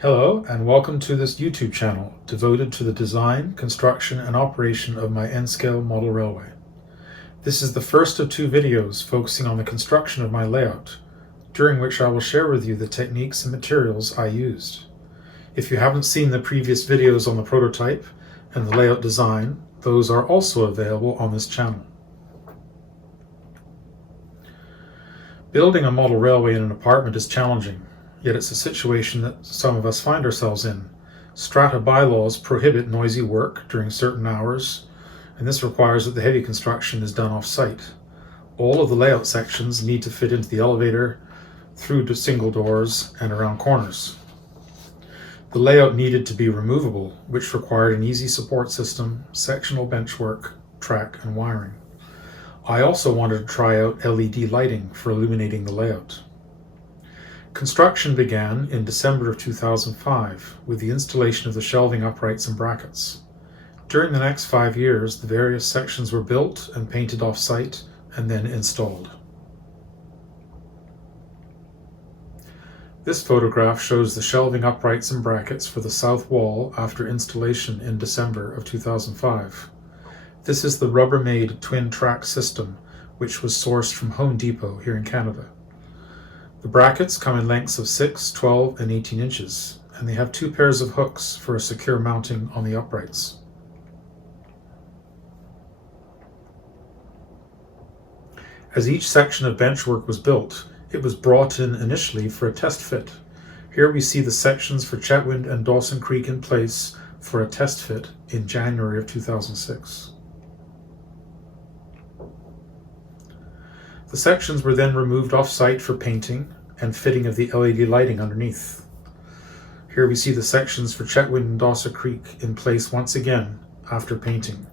Hello, and welcome to this YouTube channel devoted to the design, construction, and operation of my N-scale model railway. This is the first of two videos focusing on the construction of my layout, during which I will share with you the techniques and materials I used. If you haven't seen the previous videos on the prototype and the layout design, those are also available on this channel. Building a model railway in an apartment is challenging. Yet it's a situation that some of us find ourselves in. Strata bylaws prohibit noisy work during certain hours, and this requires that the heavy construction is done off-site. All of the layout sections need to fit into the elevator, through to single doors, and around corners. The layout needed to be removable, which required an easy support system, sectional benchwork, track, and wiring. I also wanted to try out LED lighting for illuminating the layout. Construction began in December of 2005 with the installation of the shelving uprights and brackets. During the next 5 years, the various sections were built and painted off-site and then installed. This photograph shows the shelving uprights and brackets for the south wall after installation in December of 2005. This is the Rubbermaid twin track system, which was sourced from Home Depot here in Canada. The brackets come in lengths of 6, 12, and 18 inches, and they have 2 pairs of hooks for a secure mounting on the uprights. As each section of benchwork was built, it was brought in initially for a test fit. Here we see the sections for Chetwynd and Dawson Creek in place for a test fit in January of 2006. The sections were then removed off-site for painting and fitting of the LED lighting underneath. Here we see the sections for Chetwynd and Dawson Creek in place once again after painting.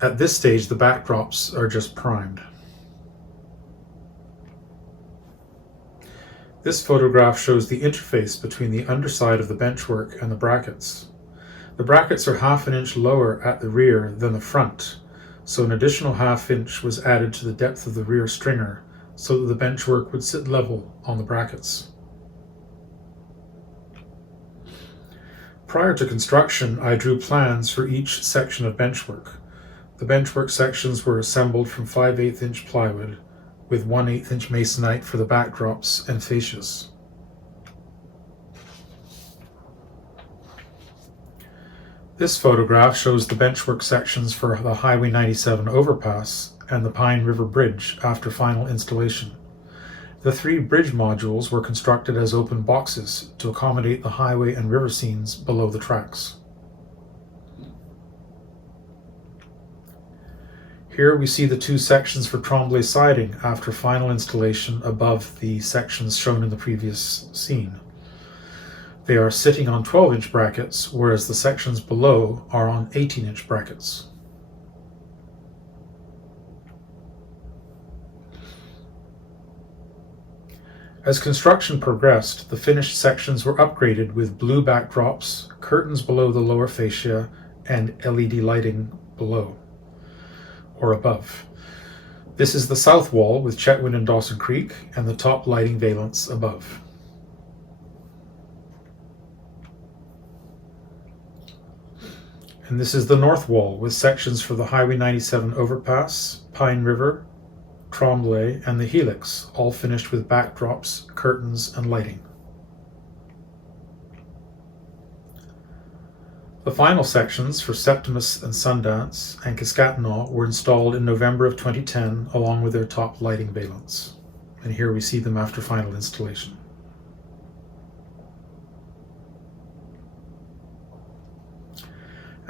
At this stage, the backdrops are just primed. This photograph shows the interface between the underside of the benchwork and the brackets. The brackets are half an inch lower at the rear than the front, so an additional ½ inch was added to the depth of the rear stringer so that the benchwork would sit level on the brackets. Prior to construction, I drew plans for each section of benchwork. The benchwork sections were assembled from 5/8 inch plywood with 1/8 inch masonite for the backdrops and fascias. This photograph shows the benchwork sections for the Highway 97 overpass and the Pine River Bridge after final installation. The 3 bridge modules were constructed as open boxes to accommodate the highway and river scenes below the tracks. Here we see the 2 sections for Tremblay siding after final installation above the sections shown in the previous scene. They are sitting on 12-inch brackets, whereas the sections below are on 18-inch brackets. As construction progressed, the finished sections were upgraded with blue backdrops, curtains below the lower fascia, and LED lighting below or above. This is the south wall with Chetwynd and Dawson Creek and the top lighting valance above. And this is the north wall with sections for the Highway 97 overpass, Pine River, Tremblay, and the Helix, all finished with backdrops, curtains, and lighting. The final sections for Septimus and Sundance and Kiskatinaw were installed in November of 2010 along with their top lighting valance. And here we see them after final installation.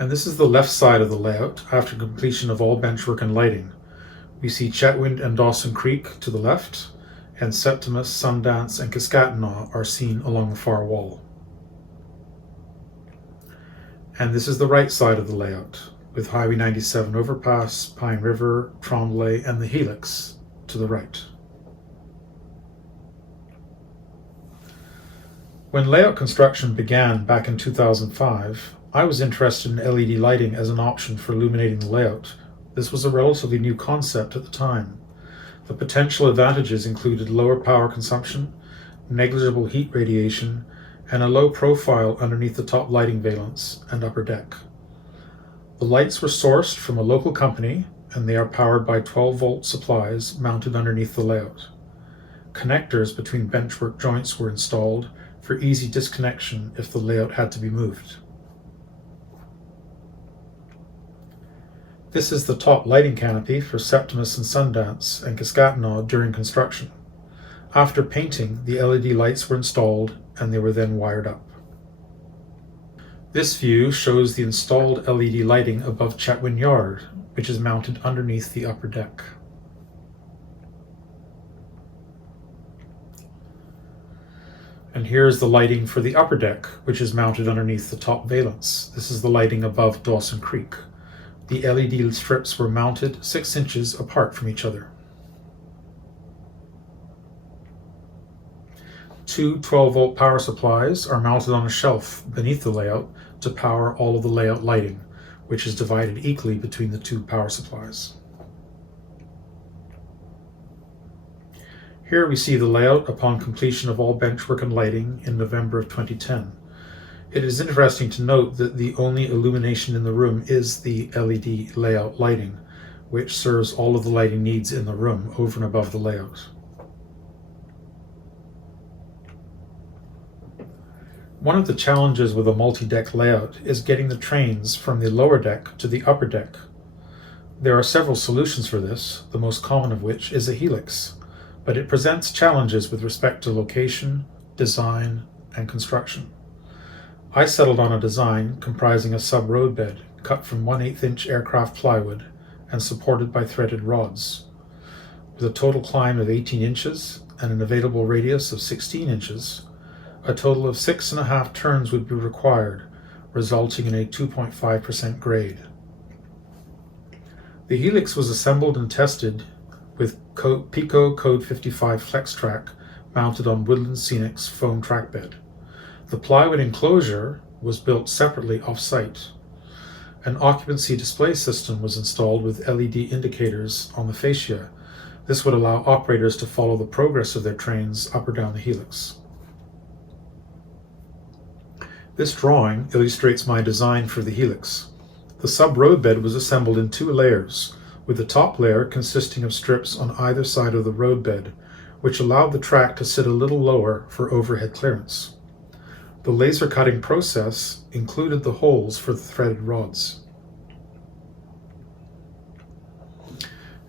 And this is the left side of the layout after completion of all benchwork and lighting. We see Chetwynd and Dawson Creek to the left, and Septimus, Sundance, and Kiskatinaw are seen along the far wall. And this is the right side of the layout, with Highway 97 overpass, Pine River, Tremblay, and the Helix to the right. When layout construction began back in 2005, I was interested in LED lighting as an option for illuminating the layout. This was a relatively new concept at the time. The potential advantages included lower power consumption, negligible heat radiation, and a low profile underneath the top lighting valance and upper deck. The lights were sourced from a local company, and they are powered by 12-volt supplies mounted underneath the layout. Connectors between benchwork joints were installed for easy disconnection if the layout had to be moved. This is the top lighting canopy for Septimus and Sundance and Cascatinaw during construction. After painting, the LED lights were installed and they were then wired up. This view shows the installed LED lighting above Chetwynd Yard, which is mounted underneath the upper deck. And here's the lighting for the upper deck, which is mounted underneath the top valance. This is the lighting above Dawson Creek. The LED strips were mounted 6 inches apart from each other. Two 12-volt power supplies are mounted on a shelf beneath the layout to power all of the layout lighting, which is divided equally between the two power supplies. Here we see the layout upon completion of all benchwork and lighting in November of 2010. It is interesting to note that the only illumination in the room is the LED layout lighting, which serves all of the lighting needs in the room over and above the layout. One of the challenges with a multi-deck layout is getting the trains from the lower deck to the upper deck. There are several solutions for this, the most common of which is a helix, but it presents challenges with respect to location, design, and construction. I settled on a design comprising a sub-roadbed cut from 1/8 inch aircraft plywood and supported by threaded rods. With a total climb of 18 inches and an available radius of 16 inches, a total of 6.5 turns would be required, resulting in a 2.5% grade. The helix was assembled and tested with Pico Code 55 FlexTrack mounted on Woodland Scenic's foam track bed. The plywood enclosure was built separately off-site. An occupancy display system was installed with LED indicators on the fascia. This would allow operators to follow the progress of their trains up or down the helix. This drawing illustrates my design for the helix. The sub-roadbed was assembled in 2 layers, with the top layer consisting of strips on either side of the roadbed, which allowed the track to sit a little lower for overhead clearance. The laser cutting process included the holes for the threaded rods.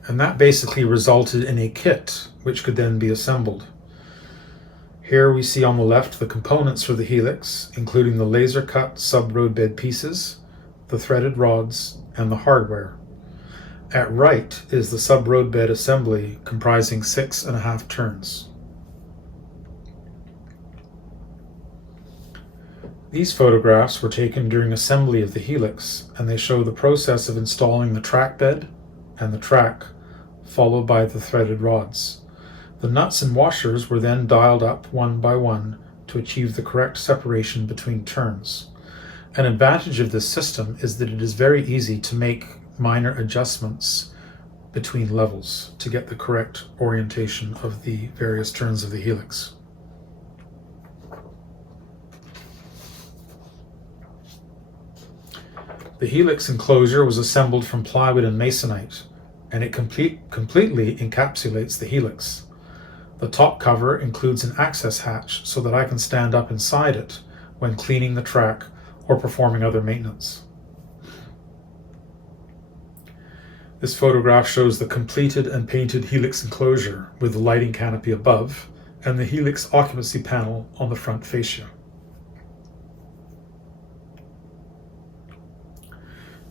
And that basically resulted in a kit, which could then be assembled. Here we see on the left the components for the helix, including the laser cut sub-roadbed pieces, the threaded rods, and the hardware. At right is the sub-roadbed assembly comprising 6.5 turns. These photographs were taken during assembly of the helix, and they show the process of installing the track bed and the track, followed by the threaded rods. The nuts and washers were then dialed up one by one to achieve the correct separation between turns. An advantage of this system is that it is very easy to make minor adjustments between levels to get the correct orientation of the various turns of the helix. The helix enclosure was assembled from plywood and masonite, and it completely encapsulates the helix. The top cover includes an access hatch so that I can stand up inside it when cleaning the track or performing other maintenance. This photograph shows the completed and painted helix enclosure with the lighting canopy above and the helix occupancy panel on the front fascia.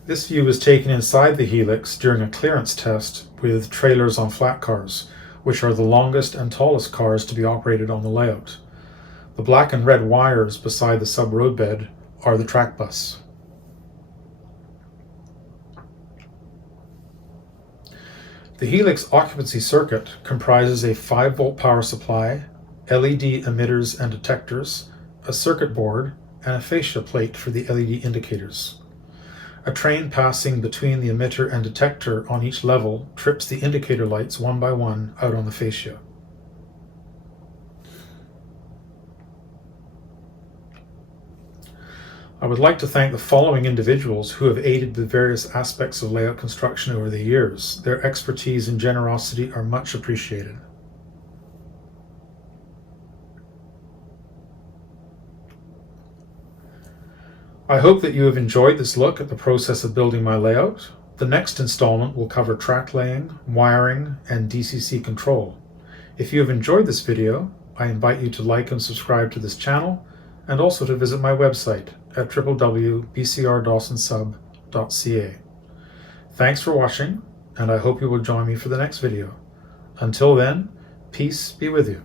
This view was taken inside the helix during a clearance test with trailers on flat cars, which are the longest and tallest cars to be operated on the layout. The black and red wires beside the sub-roadbed are the track bus. The helix occupancy circuit comprises a 5-volt power supply, LED emitters and detectors, a circuit board, and a fascia plate for the LED indicators. A train passing between the emitter and detector on each level trips the indicator lights one by one out on the fascia. I would like to thank the following individuals who have aided with various aspects of layout construction over the years. Their expertise and generosity are much appreciated. I hope that you have enjoyed this look at the process of building my layout. The next installment will cover track laying, wiring, and DCC control. If you have enjoyed this video, I invite you to like and subscribe to this channel, and also to visit my website at www.bcrdawsonsub.ca. Thanks for watching, and I hope you will join me for the next video. Until then, peace be with you.